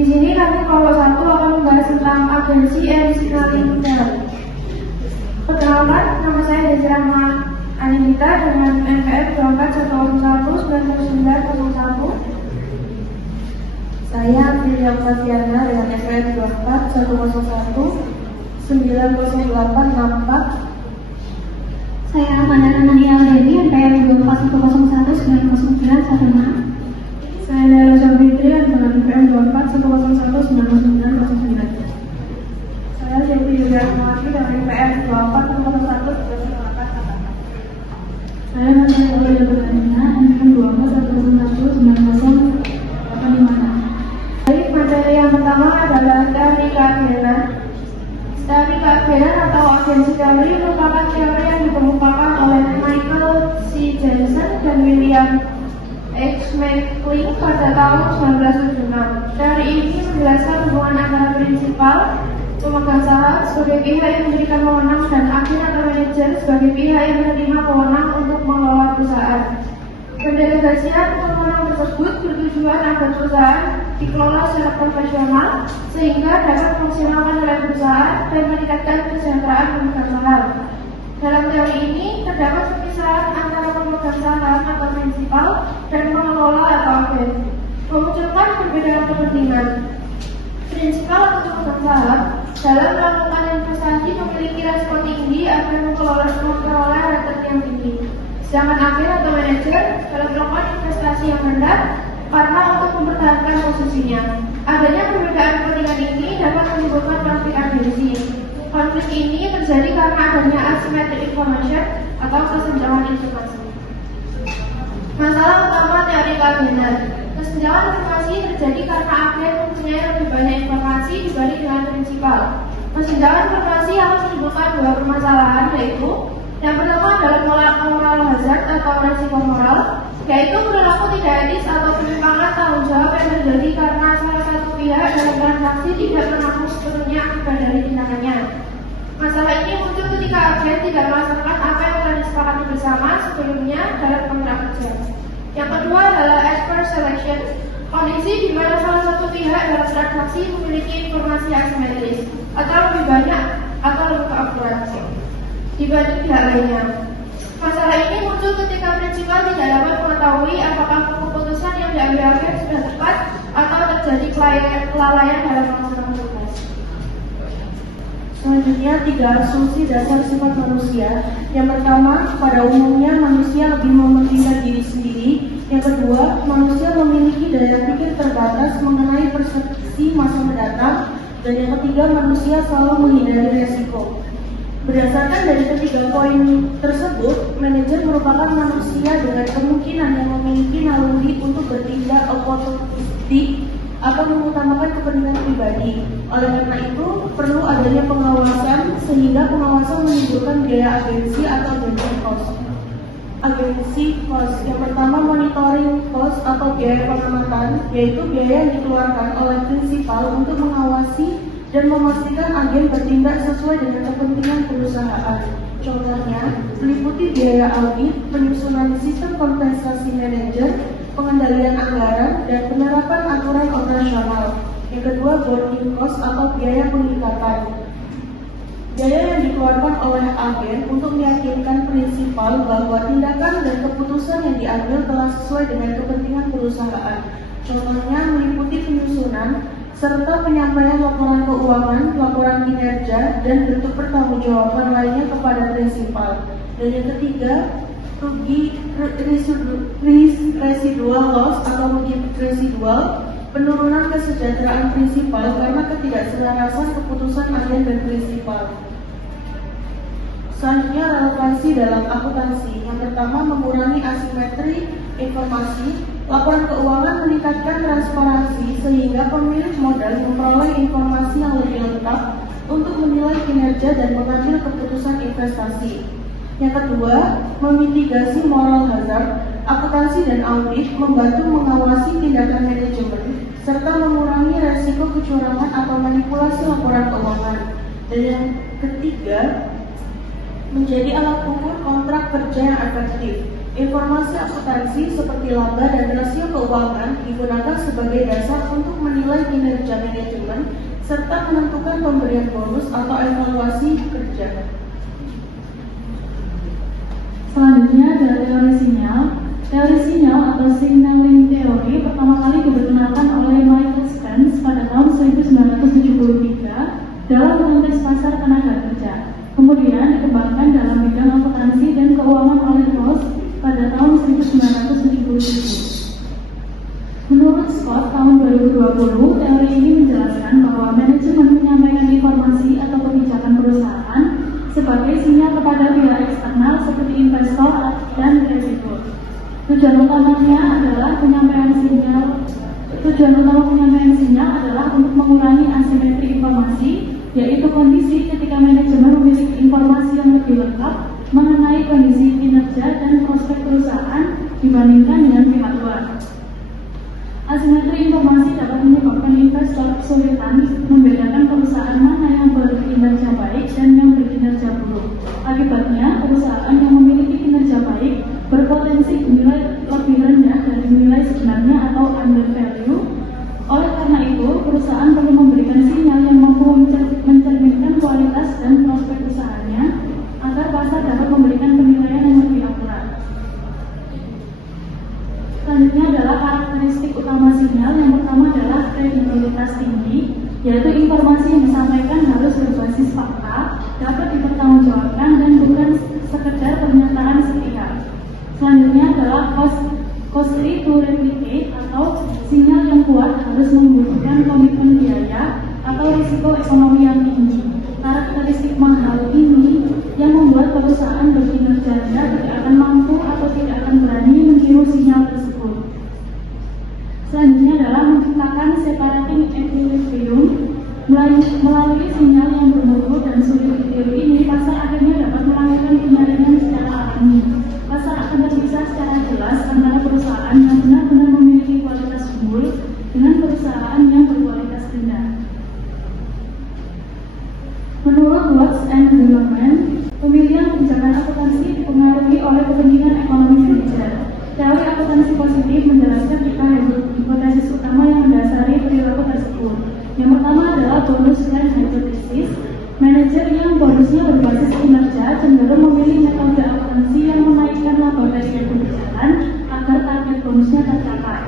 Di sini kami kelompok 1 akan membahas tentang agensi signaling teori. Perkenalkan, nama saya Desi Rahma Anindita dengan NPM 2410190901. Saya Filia Fatiana dengan NPM 2410190864. Saya Amanda Nadia Aldeni, NPM 2410190916. Saya Nela Zabitri dengan NPM 2410190909. Saya Devi Yulia Mati dengan NPM 24101908. Saya Nadia Aldeni dengan NPM 24101908. Baik, materi yang pertama adalah teori keagenan. Teori keagenan atau agensi teori merupakan teori yang dikemukakan oleh Michael C. Jensen dan William H. McLean pada tahun 1976. Teori ini menjelaskan hubungan antara prinsipal pemegang saham sebagai pihak yang memberikan wewenang dan agen atau manajer sebagai pihak yang menerima wewenang untuk mengelola perusahaan. Pendelegasian wewenang tersebut bertujuan agar perusahaan dikelola secara profesional sehingga dapat memaksimalkan nilai perusahaan dan meningkatkan kesejahteraan pemegang saham. Dalam teori ini terdapat pemisahan antara pemegang saham atau prinsipal dan pengelola atau agen, memunculkan perbedaan kepentingan. Prinsipal atau pemegang saham dalam melakukan investasi memiliki respon tinggi agar memperoleh return yang tinggi. Sedangkan agen atau manajer dalam melakukan investasi yang rendah karena untuk mempertahankan posisinya. Adanya perbedaan kepentingan ini dapat menimbulkan konflik agensi. Konflik ini terjadi karena adanya asymmetric information atau kesenjangan informasi. Masalah utama teori keagenan. Kesenjangan informasi terjadi karena agen mempunyai lebih banyak informasi dibanding dengan prinsipal. Kesenjangan informasi harus menimbulkan dua permasalahan, yaitu yang pertama adalah moral hazard atau resiko moral, yaitu perilaku tidak etis atau penyimpangan tanggung jawab yang terjadi karena salah satu pihak dalam transaksi tidak menanggung sepenuhnya akibat dari tindakannya. Masalah ini muncul ketika agen tidak melaksanakan apa yang telah disepakati bersama sebelumnya dalam kontrak kerja. Yang kedua adalah adverse selection, kondisi di mana salah satu pihak dalam transaksi memiliki informasi asimetris atau lebih banyak atau lebih akurat dibanding pihak lainnya. Masalah ini muncul ketika prinsipal tidak dapat mengetahui apakah keputusan yang diambil agen sudah tepat atau terjadi kelalaian dalam melaksanakan tugas. Selanjutnya, 3 asumsi dasar sifat manusia. Yang pertama, pada umumnya manusia lebih mementingkan diri sendiri. Yang kedua, manusia memiliki daya pikir terbatas mengenai persepsi masa mendatang. Dan yang ketiga, manusia selalu menghindari resiko. Berdasarkan dari ketiga poin tersebut, manajer merupakan manusia dengan kemungkinan yang memiliki naluri untuk bertindak oportunistik atau mengutamakan kepentingan pribadi. Oleh karena itu, perlu adanya pengawasan sehingga pengawasan menimbulkan biaya agensi atau agency cost. Agency cost yang pertama, monitoring cost atau biaya pengamatan, yaitu biaya yang dikeluarkan oleh prinsipal untuk mengawasi dan memastikan agen bertindak sesuai dengan kepentingan perusahaan. Contohnya, meliputi biaya audit, penyusunan sistem kompensasi manajer, pengendalian anggaran, dan penerapan aturan operasional. Yang kedua, boarding cost atau biaya pengikatan. Biaya yang dikeluarkan oleh agen untuk meyakinkan prinsipal bahwa tindakan dan keputusan yang diambil telah sesuai dengan kepentingan perusahaan. Contohnya, meliputi penyusunan serta penyampaian laporan keuangan, laporan kinerja, dan bentuk pertanggungjawaban lainnya kepada prinsipal. Dan yang ketiga, rugi residual loss atau rugi residual, penurunan kesejahteraan prinsipal karena ketidakselarasan keputusan agen dan prinsipal. Selanjutnya, relevansi dalam akuntansi. Yang pertama, mengurangi asimetri informasi. Laporan keuangan meningkatkan transparansi sehingga pemilik modal memperoleh informasi yang lebih lengkap untuk menilai kinerja dan mengambil keputusan investasi. Yang kedua, memitigasi moral hazard. Akuntansi dan audit membantu mengawasi tindakan manajemen serta mengurangi resiko kecurangan atau manipulasi laporan keuangan. Dan yang ketiga, menjadi alat ukur kontrak kerja yang efektif. Informasi akuntansi seperti laba dan rasio keuangan digunakan sebagai dasar untuk menilai kinerja manajemen serta menentukan pemberian bonus atau evaluasi kerja. Selanjutnya adalah teori sinyal. Teori sinyal atau signaling theory pertama kali diperkenalkan oleh Michael Stans pada tahun 1973 dalam konteks pasar tenaga kerja. Kemudian dikembangkan dalam bidang akuntansi dan keuangan oleh Ross pada tahun 1977. Menurut Scott tahun 2020, teori ini menjelaskan bahwa manajemen menyampaikan informasi atau kebijakan perusahaan sebagai sinyal kepada pihak eksternal seperti investor dan kreditur. Tujuan utama penyampaian sinyal adalah untuk mengurangi asimetri informasi, yaitu kondisi ketika manajemen memiliki informasi yang lebih lengkap mengenai kondisi kinerja dan prospek perusahaan dibandingkan dengan pihak luar. Asimetri informasi dapat menyebabkan investor kesulitan membedakan perusahaan mana yang berkinerja baik dan yang berkinerja buruk. Akibatnya, perusahaan yang memiliki kinerja baik berpotensi nilai lebih rendah dari nilai sebenarnya atau under value. Oleh karena itu, perusahaan perlu memberikan sinyal yang mampu mencerminkan kualitas dan prospek usahanya agar pasar dapat memberikan penilaian yang lebih akurat. Selanjutnya adalah karakteristik utama sinyal. Yang pertama adalah kredibilitas tinggi, yaitu informasi yang disampaikan harus berbasis fakta, dapat dipertanggungjawabkan dan bukan sekedar pernyataan sepihak. Selanjutnya adalah costly to replicate atau sinyal yang kuat harus membutuhkan komitmen biaya atau risiko ekonomi yang tinggi. Karakteristik mahal ini yang membuat perusahaan berkinerja rendah tidak akan mampu atau tidak akan berani meniru sinyal tersebut. Selanjutnya adalah menciptakan separating equilibrium. Melalui sinyal yang bermutu dan sulit ditiru ini, pasar akhirnya dapat melakukan penyaringan secara alami. Pasar akan terpisah secara jelas antara perusahaan yang benar-benar memiliki kualitas unggul dengan perusahaan yang berkualitas rendah. Menurut Watts and Zimmerman, pemilihan kebijakan akuntansi dipengaruhi oleh kepentingan ekonomi manajer. Teori akuntansi positif menjelaskan jika hipotesis utama yang mendasari perilaku tersebut. Yang pertama adalah bonus dan hipotesis. Manajer yang bonusnya berbasis kinerja cenderung memilih metode akuntansi yang menaikkan laba dari kebijakan agar target bonusnya tercapai.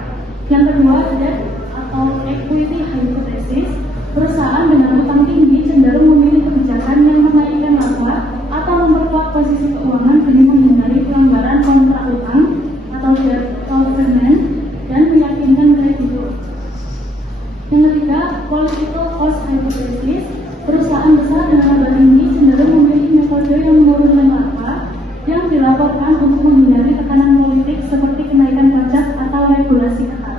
Yang kedua, debt atau equity hypothesis. Perusahaan dengan utang tinggi cenderung memilih kebijakan yang menaikkan laba atau memperkuat posisi keuangan demi menghindari pelanggaran kontrak utang atau debt covenant dan meyakinkan kreditur. Yang ketiga, political cost hypothesis. Perusahaan besar dengan laba tinggi cenderung memilih metode yang menurunkan laba yang dilaporkan untuk menghindari tekanan politik seperti kenaikan pajak atau regulasi ketat.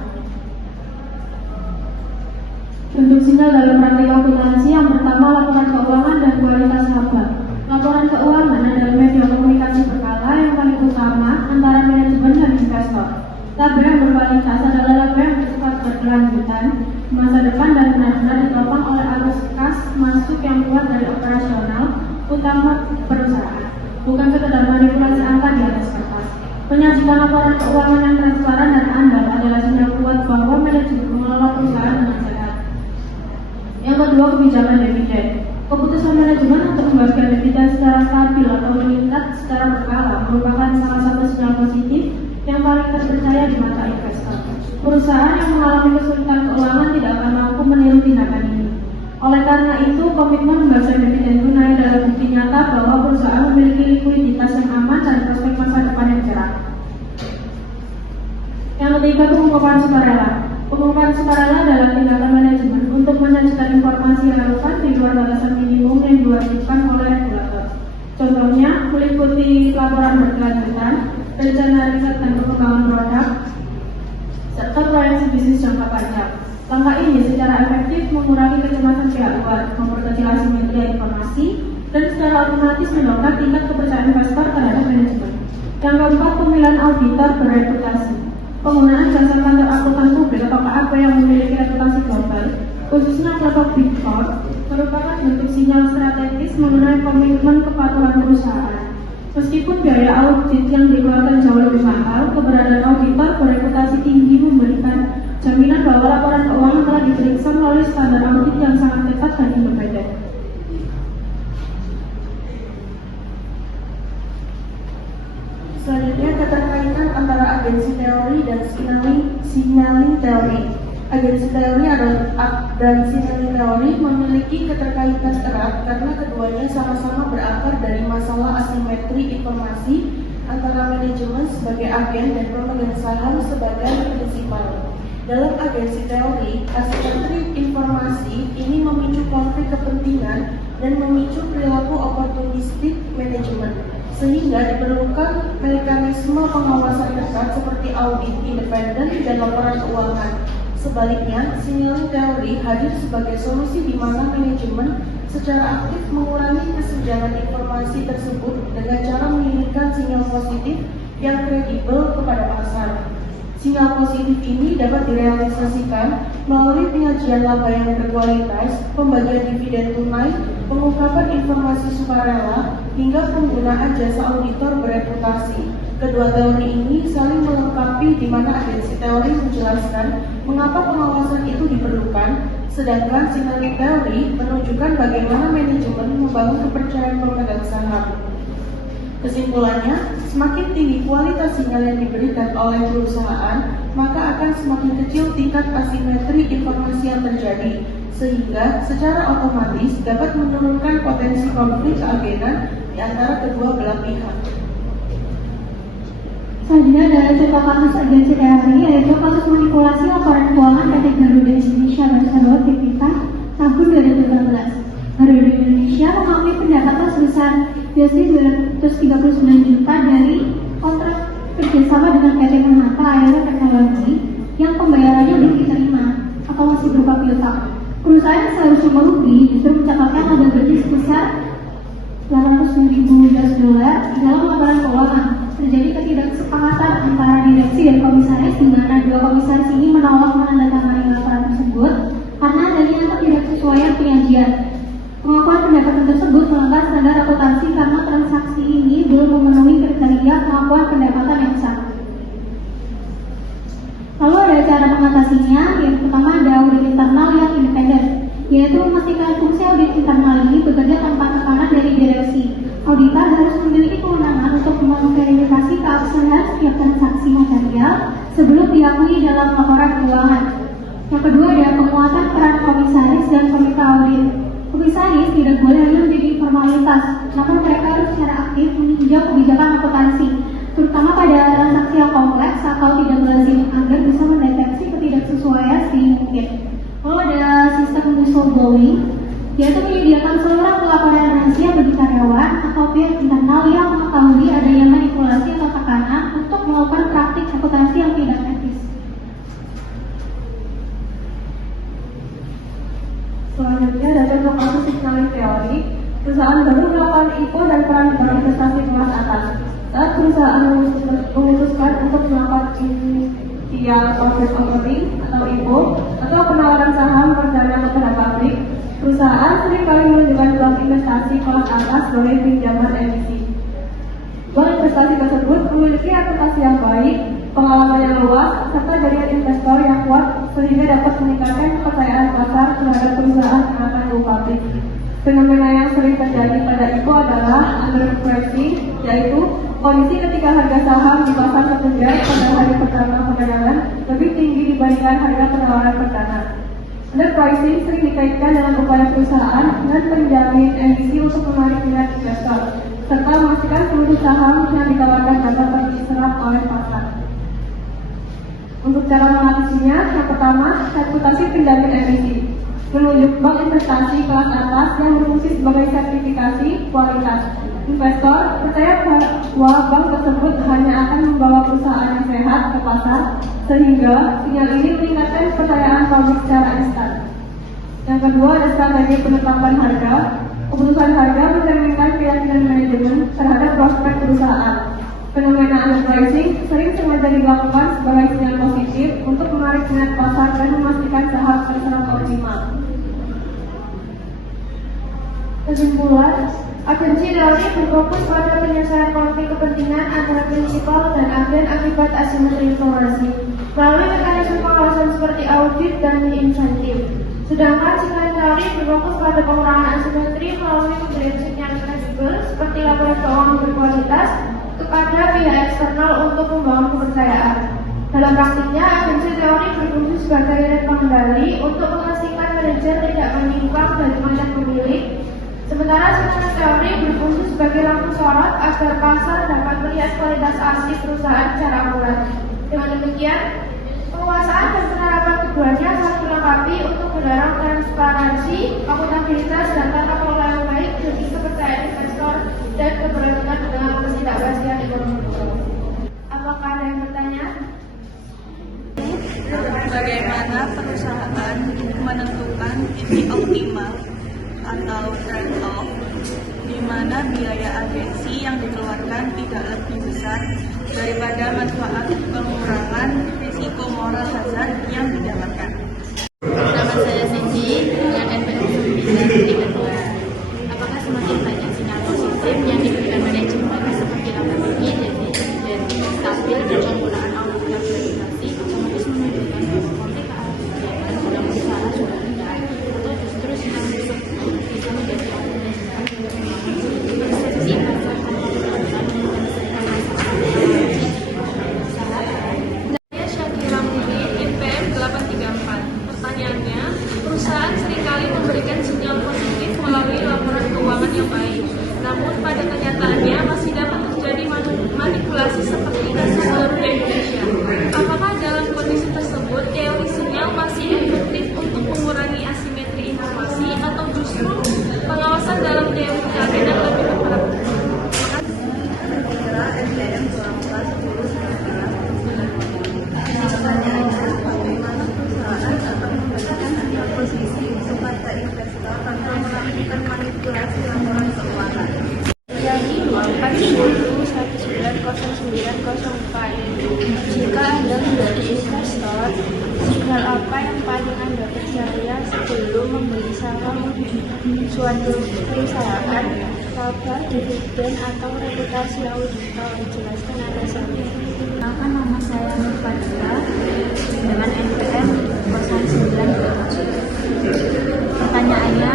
Bentuk sinyal dalam praktik akuntansi yang pertama, laporan keuangan dan kualitas laba. Laporan keuangan adalah media komunikasi berkala yang paling utama antara manajemen dan investor. Laba yang berkualitas adalah laba yang bersifat berkelanjutan masa depan dan benar-benar ditopang oleh arus kas masuk yang kuat dari operasional utama perusahaan, bukan sekedar manipulasi angka di atas kertas. Penyajian laporan keuangan yang transparan dan andal adalah sinyal kuat bahwa manajemen mengelola perusahaan dengan sehat. Yang kedua, kebijakan dividen. Keputusan manajemen untuk membagikan dividen secara stabil atau meningkat secara berkala merupakan salah satu sinyal positif yang paling terpercaya di mata investor. Perusahaan yang mengalami kesulitan keuangan tidak akan mampu meniru tindakan ini. Oleh karena itu, komitmen membagikan dividen tunai adalah bukti nyata bahwa perusahaan memiliki likuiditas yang aman dan prospek masa depan yang cerah. Yang ketiga, pengungkapan sukarela. Pengungkapan sukarela adalah tindakan manajemen untuk menyajikan informasi relevan di luar batasan minimum yang diwajibkan oleh regulator. Contohnya, meliputi laporan berkelanjutan, rencana riset dan pengembangan produk, serta proyeksi bisnis jangka panjang. Langkah ini secara efektif mengurangi kecemasan pihak luar, memperkecil asimetri informasi, dan secara otomatis mendongkrak tingkat kepercayaan investor terhadap manajemen. Yang keempat, pemilihan auditor berreputasi. Penggunaan jasa kantor akuntan publik atau KAP yang memiliki reputasi global, khususnya kelompok Big Four, merupakan bentuk sinyal strategis mengenai komitmen kepatuhan perusahaan. Meskipun biaya audit yang dikeluarkan jauh lebih mahal, keberadaan auditor bereputasi tinggi memberikan jaminan bahwa laporan keuangan telah diperiksa melalui standar audit yang sangat ketat dan independen. Selanjutnya, keterkaitan antara agensi teori dan signaling teori. Agensi teori dan signaling teori memiliki keterkaitan erat karena keduanya sama-sama berakar dari masalah asimetri informasi antara manajemen sebagai agen dan pemegang saham sebagai prinsipal. Dalam agensi teori, asimetri informasi ini memicu konflik kepentingan dan memicu perilaku oportunistik manajemen, sehingga diperlukan mekanisme pengawasan ketat seperti audit independen dan laporan keuangan. Sebaliknya, signaling teori hadir sebagai solusi di mana manajemen secara aktif mengurangi kesenjangan informasi tersebut dengan cara mengirimkan sinyal positif yang kredibel kepada pasar. Sinyal positif ini dapat direalisasikan melalui penyajian laba yang berkualitas, pembagian dividen tunai, pengungkapan informasi sukarela, hingga penggunaan jasa auditor bereputasi. Kedua teori ini saling melengkapi di mana agensi teori menjelaskan mengapa pengawasan itu diperlukan, sedangkan signaling teori menunjukkan bagaimana manajemen membangun kepercayaan pemegang saham. Kesimpulannya, semakin tinggi kualitas sinyal yang diberikan oleh perusahaan, maka akan semakin kecil tingkat asimetri informasi yang terjadi, sehingga secara otomatis dapat menurunkan potensi konflik keagenan di antara kedua belah pihak. Selanjutnya adalah contoh kasus agensi teori, yaitu kasus manipulasi laporan keuangan PT Garuda Indonesia Bersero TPK tahun 2013. Garuda Indonesia mengakui pendapatan sebesar $239 juta dari kontrak kerjasama dengan PT Manhattan Aero Teknologi yang pembayarannya belum diterima atau masih berupa piutang. Perusahaan yang seharusnya merugi justru mencatatkan laba bersih sebesar $800.000 di dalam laporan keuangan. Terjadi ketidaksepakatan antara direksi dan komisaris, di mana dua komisaris ini menolak menandatangani laporan tersebut karena adanya ketidaksesuaian penyajian. Pengakuan pendapatan tersebut melanggar standar akuntansi karena transaksi ini belum memenuhi kriteria pengakuan pendapatan yang sah. Lalu ada cara mengatasinya. Yang pertama ada audit internal yang independen, yaitu memastikan fungsi audit internal ini bekerja tanpa tekanan dari direksi. Auditor harus memiliki kewenangan untuk memverifikasi keabsahan setiap transaksi material sebelum diakui dalam laporan keuangan. Yang kedua ada penguatan peran komisaris dan komite audit. Komisaris tidak boleh hanya menjadi formalitas, namun mereka harus secara aktif meninjau kebijakan akuntansi, terutama pada transaksi yang kompleks atau tidak lazim, agar bisa mendeteksi ketidaksesuaian sedini mungkin. Lalu ada sistem whistleblowing, yaitu menyediakan saluran pelaporan rahasia bagi karyawan atau pihak internal yang mengetahui adanya manipulasi atau tekanan untuk melakukan praktik akuntansi yang tidak etis. Selanjutnya ada contoh kasus signaling teori. Perusahaan baru melakukan IPO dan peran berinvestasi kelas atas. Saat perusahaan memutuskan untuk melakukan initial profit offering atau IPO atau penawaran saham perdana kepada publik, perusahaan seringkali menunjukkan bank investasi kelas atas sebagai pinjaman emisi. Bank investasi tersebut memiliki reputasi yang baik, pengalaman yang luas, serta jaringan investor yang kuat sehingga dapat meningkatkan kepercayaan pasar terhadap perusahaan yang akan go public. Fenomena yang sering terjadi pada IPO adalah underpricing, yaitu kondisi ketika harga saham di pasar sekejar pada hari pertama perdagangan lebih tinggi dibandingkan harga penawaran perdana. Underpricing sering dikaitkan dengan upaya perusahaan dan penjamin emisi untuk menarik minat investor, serta memastikan seluruh saham yang ditawarkan dapat diserap oleh pasar. Untuk cara mengatasinya, yang pertama, reputasi penjamin emisi. Menunjuk bank investasi kelas atas yang berfungsi sebagai sertifikasi kualitas. Investor percaya bahwa bank tersebut hanya akan membawa perusahaan yang sehat ke pasar, sehingga sinyal ini meningkatkan kepercayaan publik secara instan. Yang kedua, ada strategi penetapan harga. Keputusan harga mencerminkan keyakinan manajemen terhadap prospek perusahaan. Fenomena underpricing sering sengaja dilakukan sebagai sinyal positif untuk menarik minat pasar dan memastikan saham terserap optimal. Kesimpulan, agensi teori berfokus pada penyelesaian konflik kepentingan antara prinsipal dan agen akibat asimetri informasi melalui mekanisme pengawasan seperti audit dan insentif. Sedangkan sinyal teori berfokus pada pengurangan asimetri melalui pemberian sinyal kredibel seperti laporan keuangan berkualitas kepada pihak eksternal untuk membangun kepercayaan. Dalam praktiknya, agensi teori berfungsi sebagai unit pengendali untuk memastikan manajer tidak menyimpang dari mandat pemilik. Sementara sinyal teori berfungsi sebagai lampu sorot agar pasar dapat melihat kualitas asli perusahaan secara akurat. Dengan demikian, penguasaan dan penerapan keduanya saling melengkapi untuk mendorong transparansi, akuntabilitas, dan tata kelola yang baik demi kepercayaan investor dan keberlanjutan dengan ketidakpastian ekonomi. Apakah ada yang bertanya? Bagaimana perusahaan menentukan titik optimal atau trade-off di mana biaya agensi yang dikeluarkan tidak lebih besar daripada manfaat pengurangan risiko moral hazard yang didapatkan. Nama saya Cindy, yang NPM 932. Apakah semakin banyak sinyal positif yang diberikan manajemen seperti laba tinggi dan stabil dan penggunaan audit verifikasi otomatis menunjukkan bahwa konflik keadilan dalam usaha sudah rendah, atau justru sinyal tersebut bisa menjadi alternatif persepsi pasar tanpa perusahaan menyelesaikan masalah usaha? Saya Syakira Muni, NPM 834. Pertanyaannya, perusahaan seringkali memberikan sinyal positif melalui laporan keuangan yang baik. Namun pada kenyataannya masih dapat terjadi manipulasi seperti kasus Garuda Indonesia. Apakah dalam kondisi tersebut teori sinyal masih efektif untuk mengurangi asimetri informasi atau justru pengawasan dalam teori keadilan lebih berperan? NPM 12 Pertanyaannya, bagaimana perusahaan akan memberikan sinyal posisi kepada investor tanpa melakukan manipulasi laporan keuangan? Jadi 4101904. Jika Anda menjadi investor, sinyal apa yang paling Anda percaya sebelum membeli saham suatu perusahaan, laba, dividen, atau reputasi auditor? Jelaskan alasannya. Maka nama saya Nur Fadila dengan NPM 0927. Pertanyaannya,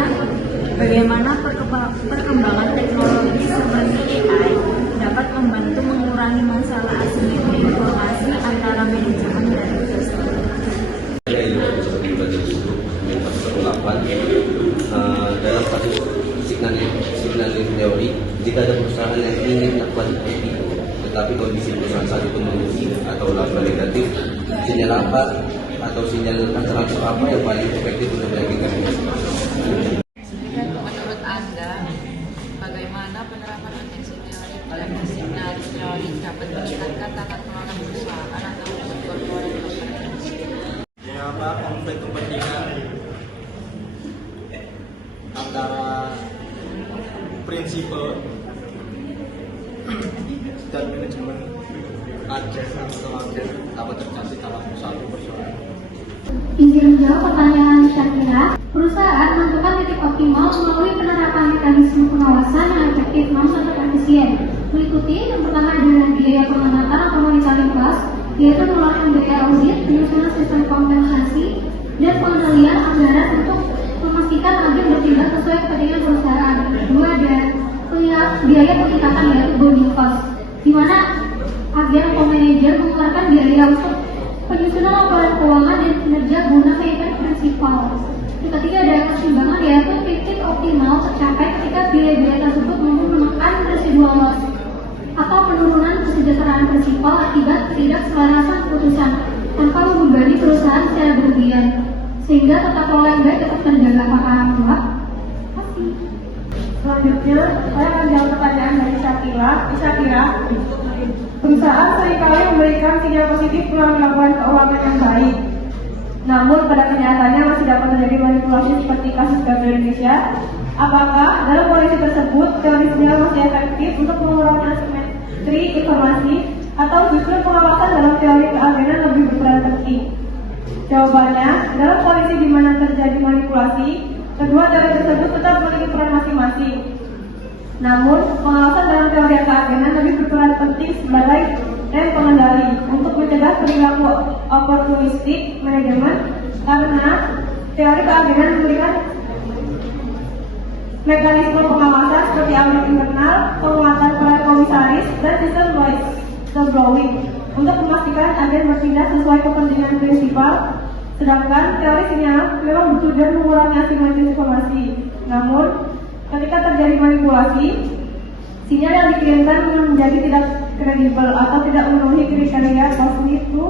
bagaimana perkembangan teknologi seperti AI dapat membantu mengurangi masalah asimetri informasi antara manajemen dan investor? Dalam kasus signaling teori, jika ada perusahaan yang ingin melakukan IPO, tetapi kondisi perusahaan saat itu merugi atau laba negatif, sinyal apa atau sinyal transfer apa yang paling efektif untuk meyakinkan investor? Menurut Anda, bagaimana penerapan agensi teori dan signaling teori dapat meningkatkan tata kelola perusahaan atau corporate governance? Konflik kepentingan antara prinsipal dan manajemen agen atau agen dapat terjadi dalam satu perusahaan. Izin menjawab pertanyaan Syakira. Perusahaan menentukan titik optimal melalui penerapan mekanisme pengawasan yang efektif namun tetap efisien. Meliputi yang pertama adalah biaya pengamatan atau monitoring cost, yaitu mengeluarkan biaya audit, penyusunan sistem kompensasi, dan pengendalian anggaran untuk memastikan agen bertindak sesuai kepentingan perusahaan. Kedua ada biaya peningkatan yaitu bonding cost, di mana agen atau manajer mengeluarkan biaya untuk penyusunan laporan keuangan dan kinerja guna kaitan prinsipal. Ketiga ada keseimbangan yaitu titik optimal tercapai ketika biaya-biaya tersebut mampu menekan residual loss atau penurunan kesejahteraan prinsipal akibat ketidakselarasan keputusan tanpa membebani perusahaan secara berlebihan, sehingga tata kelola yang baik tetap terjaga. Apakah menjawab? Selanjutnya, saya akan jawab pertanyaan dari Syakira. Perusahaan seringkali memberikan sinyal positif melalui laporan keuangan yang baik. Namun pada kenyataannya masih dapat terjadi manipulasi seperti kasus Garuda Indonesia. Apakah dalam kondisi tersebut teori sinyal masih efektif untuk mengurangi asimetri informasi atau justru pengawasan dalam teori keagenan lebih berperan penting? Jawabannya, dalam kondisi di mana terjadi manipulasi, kedua teori tersebut tetap memiliki peran masing-masing. Namun, pengawasan dalam teori keagenan lebih berperan penting sebagai rem pengendali untuk mencegah perilaku oportunistik manajemen, karena teori keagenan memberikan mekanisme pengawasan seperti audit internal, penguatan peran komisaris, dan sistem whistleblowing untuk memastikan agen bertindak sesuai kepentingan prinsipal. Sedangkan teori sinyal memang bertujuan mengurangi asimetris informasi. Namun, ketika terjadi manipulasi, sinyal yang dikirimkan menjadi tidak kredibel atau tidak memenuhi kriteria positif to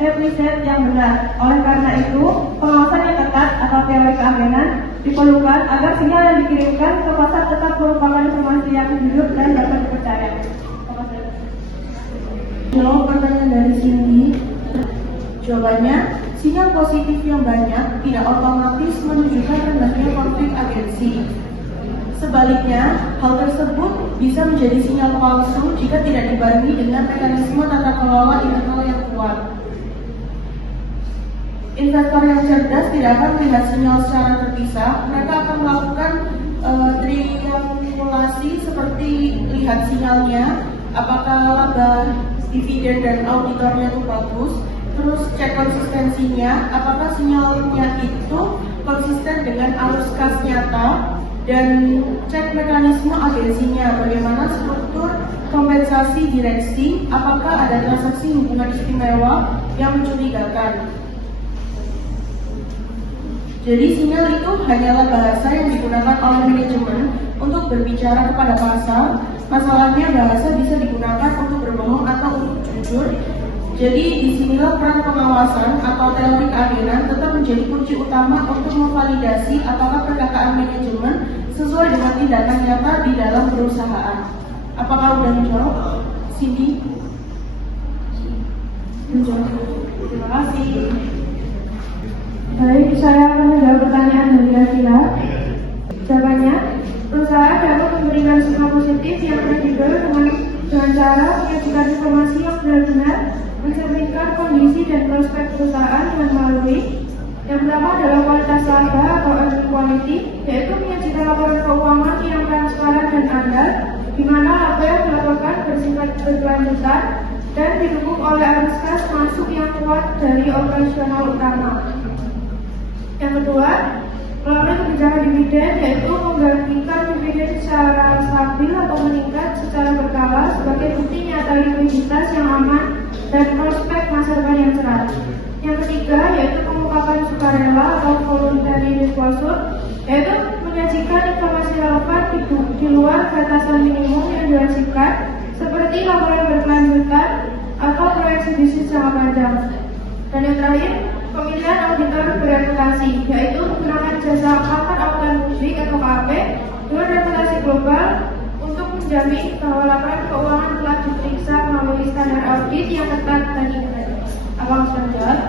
replicate yang benar. Oleh karena itu, pengawasan yang ketat atau teori keagenan diperlukan agar sinyal yang dikirimkan ke pasar tetap merupakan informasi yang jujur dan dapat dipercaya. Jawab pertanyaan dari Cindy. Jawabannya, sinyal positif yang banyak tidak otomatis menunjukkan rendahnya konflik agensi. Sebaliknya, hal tersebut bisa menjadi sinyal palsu jika tidak dibarengi dengan mekanisme tata kelola internal yang kuat. Investor yang cerdas tidak akan melihat sinyal secara terpisah. Mereka akan melakukan triangulasi seperti lihat sinyalnya, apakah laba dividen dan auditornya itu bagus, terus cek konsistensinya, apakah sinyalnya itu konsisten dengan arus kas nyata, dan cek mekanisme agensinya, bagaimana struktur kompensasi direksi, apakah ada transaksi hubungan istimewa yang mencurigakan. Jadi sinyal itu hanyalah bahasa yang digunakan oleh manajemen untuk berbicara kepada pasar. Masalahnya bahasa bisa digunakan untuk berbohong atau untuk jujur. Jadi disinilah peran pengawasan atau teori keagenan tetap menjadi kunci utama untuk memvalidasi apakah perkataan manajemen sesuai dengan tindakan nyata di dalam perusahaan. Apakah sudah menjawab, Cindy? Menjawab. Terima kasih. Baik, saya akan menjawab pertanyaan dari Akila. Jawabannya, perusahaan dapat memberikan sinyal positif yang kredibel dengan cara menyajikan informasi yang benar-benar mencerminkan kondisi dan prospek perusahaan dengan melalui yang pertama adalah kualitas laba atau earning quality, yaitu menyajikan laporan keuangan yang transparan dan andal, di mana laba yang dilaporkan bersifat berkelanjutan dan didukung oleh arus kas masuk yang kuat dari operasional utama. Yang kedua, melalui kebijakan dividen, yaitu menggantikan dividen secara stabil atau meningkat secara berkala sebagai bukti nyata likuiditas yang aman dan prospek masa depan yang cerah. Yang ketiga, yaitu pengungkapan sukarela atau voluntary disclosure, yaitu menyajikan informasi relevan di luar batasan minimum yang diwajibkan, seperti laporan berkelanjutan atau proyeksi bisnis jangka panjang. Dan yang terakhir, pemilihan auditor bereputasi, yaitu menggunakan jasa pakar akuntan publik atau KAP dengan reputasi global untuk menjamin bahwa laporan keuangan telah diperiksa melalui standar audit yang ketat dan independen. Abang sudah menjawab?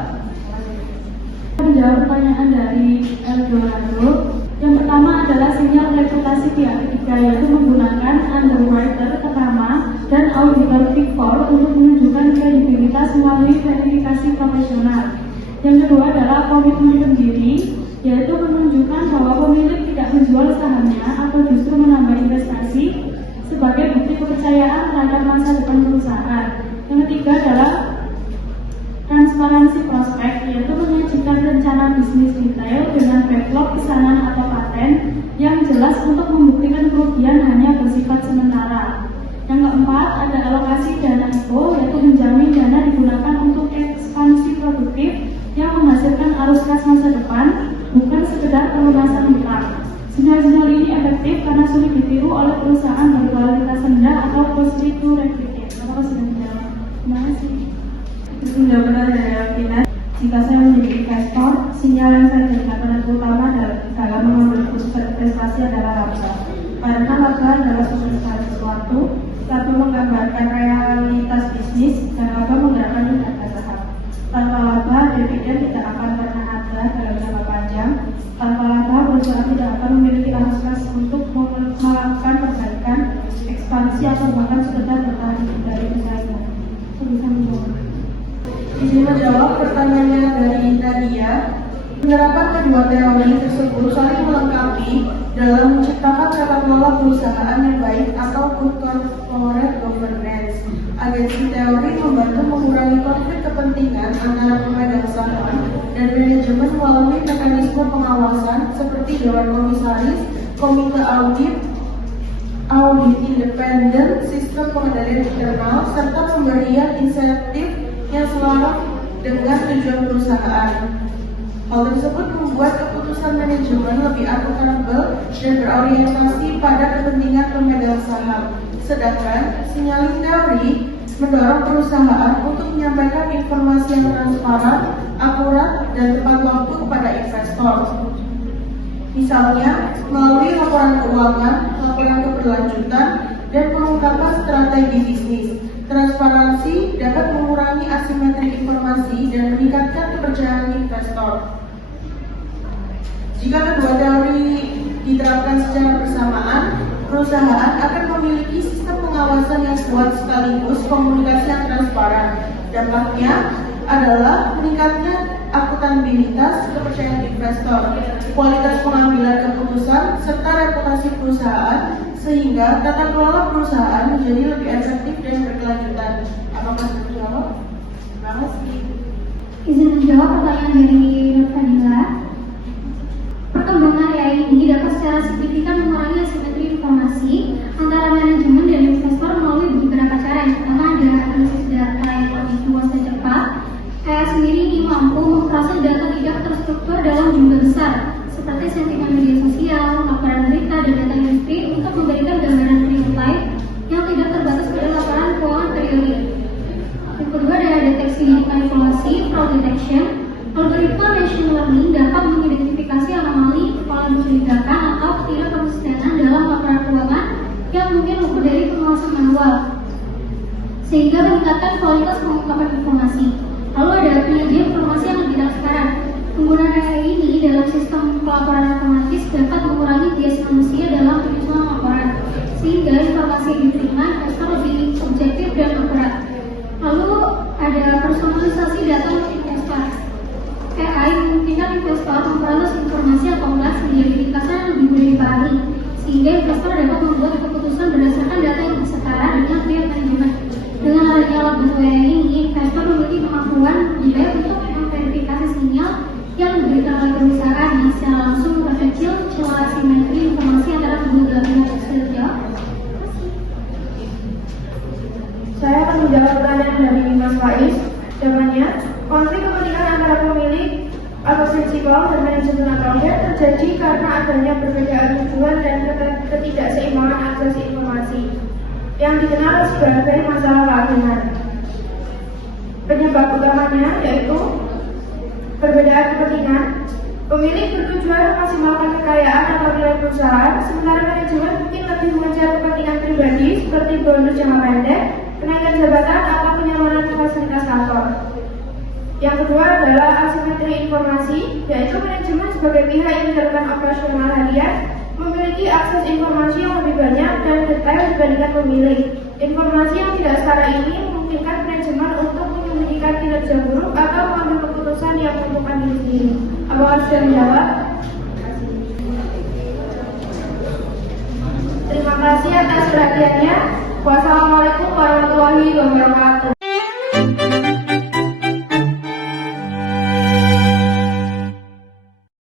Menjawab pertanyaan dari Eldorado. Yang pertama adalah sinyal reputasi pihak ketiga, yaitu menggunakan underwriter ternama dan auditor Big Four untuk menunjukkan kredibilitas melalui verifikasi profesional. Yang kedua adalah komitmen pendiri, yaitu menunjukkan bahwa pemilik tidak menjual sahamnya atau justru menambah investasi sebagai bukti kepercayaan terhadap masa depan perusahaan. Yang ketiga adalah transparansi prospek, yaitu menyajikan rencana bisnis detail dengan backlog pesanan atau paten yang jelas untuk membuktikan kerugian hanya bersifat sementara. Yang keempat ada alokasi dana ECO, yaitu menjamin dana digunakan untuk ekspansi produktif yang menghasilkan arus kas masa depan, bukan sekedar pelunasan utang. Sinyal-sinyal ini efektif karena sulit ditiru oleh perusahaan berkualitas rendah atau costly to replicate. Apakah sudah menjawab? Terima kasih. Sudah benar dari Alvina. Jika saya menjadi investor, sinyal yang saya jadikan penentu utama dalam mengambil prestasi adalah laba. Karena laba adalah sumber sesuatu, satu menggambarkan realitas bisnis dan laba menggerakkan harga saham. Tanpa laba, dividen tidak akan pernah ada dalam jangka panjang. Tanpa laba, perusahaan tidak akan memiliki arus kas untuk melakukan perbaikan, ekspansi atau bahkan sekedar bertahan dari usahanya. Saya bisa menjawab. Izin menjawab pertanyaannya dari Nadia. Penerapan kedua teori tersebut saling melengkapi dan dalam menciptakan tata kelola perusahaan yang baik atau good corporate governance. Agensi teori membantu mengurangi konflik kepentingan antara pemegang saham dan manajemen melalui mekanisme pengawasan seperti dewan komisaris, komite audit independen, sistem pengendalian internal, serta pemberian insentif yang selaras dengan tujuan perusahaan. Hal tersebut membuat keputusan manajemen lebih akuntabel dan berorientasi pada kepentingan pemegang saham. Sedangkan signaling teori mendorong perusahaan untuk menyampaikan informasi yang transparan, akurat, dan tepat waktu kepada investor. Misalnya, melalui laporan keuangan, laporan keberlanjutan, dan pengungkapan strategi bisnis. Transparansi dapat mengurangi asimetri informasi dan meningkatkan kepercayaan investor. Jika kedua teori diterapkan secara bersamaan, perusahaan akan memiliki sistem pengawasan yang kuat sekaligus komunikasi yang transparan. Dampaknya adalah meningkatnya akuntabilitas, kepercayaan investor, kualitas pengambilan keputusan, serta reputasi perusahaan, sehingga tata kelola perusahaan menjadi lebih efektif dan berkelanjutan. Apakah terjawab? Terima kasih. Izin menjawab pertanyaan dari Fadila. Perkembangan AI ini dapat secara signifikan mengurangi asimetri informasi antara manajemen dan investor melalui beberapa cara. Yang pertama adalah analisis data yang lebih luas dan cepat. AI sendiri ini mampu memproses data tidak terstruktur dalam jumlah besar, seperti sentimen media sosial, laporan berita, dan data industri untuk memberikan gambaran real time yang tidak terbatas pada laporan keuangan periodik. Yang kedua adalah deteksi dini manipulasi, fraud detection. Algoritma machine learning dapat mengidentifikasi anomali, pola mencurigakan, atau tidak konsistenan dalam laporan keuangan yang mungkin luput dari pengawasan manual, sehingga meningkatkan kualitas pengungkapan informasi. Lalu ada penyajian informasi yang lebih transparan. Penggunaan AI ini dalam sistem pelaporan otomatis dapat mengurangi bias manusia dalam penyusunan laporan, sehingga informasi yang diterima investor lebih objektif dan akurat. Lalu ada personalisasi data untuk investor. AI memungkinkan investor memperoleh informasi yang kompleks menjadi ringkasan yang lebih mudah dipahami, sehingga investor dapat membuat keputusan berdasarkan data yang setara dengan pihak manajemen. Dengan adanya alat bantu AI ini, investor memiliki kemampuan juga untuk memverifikasi sinyal yang diberikan oleh perusahaan yang secara langsung memperkecil celah asimetri informasi antara kedua belah pihak tersebut. Saya akan menjawab pertanyaan dari Mas Faiz. Jawabannya, konflik kepentingan antara pemilik atau prinsipal dan manajemen akuntan terjadi karena adanya perbedaan tujuan dan ketidakseimbangan akses informasi yang dikenal sebagai masalah keagenan. Penyebab utamanya yaitu perbedaan kepentingan. Pemilik bertujuan memaksimalkan kekayaan atau nilai perusahaan, sementara manajemen mungkin lebih mengejar kepentingan pribadi seperti bonus jangka pendek, kenaikan jabatan, atau kenyamanan fasilitas kantor. Yang kedua adalah asimetri informasi, yaitu manajemen sebagai pihak yang menjalankan operasional harian memiliki akses informasi yang lebih banyak dan detail dibandingkan pemilik. Informasi yang tidak setara ini memungkinkan manajemen untuk menyembunyikan kinerja buruk atau mengambil keputusan yang menguntungkan diri sendiri. Apakah sudah menjawab? Terima kasih atas perhatiannya. Wassalamualaikum warahmatullahi wabarakatuh.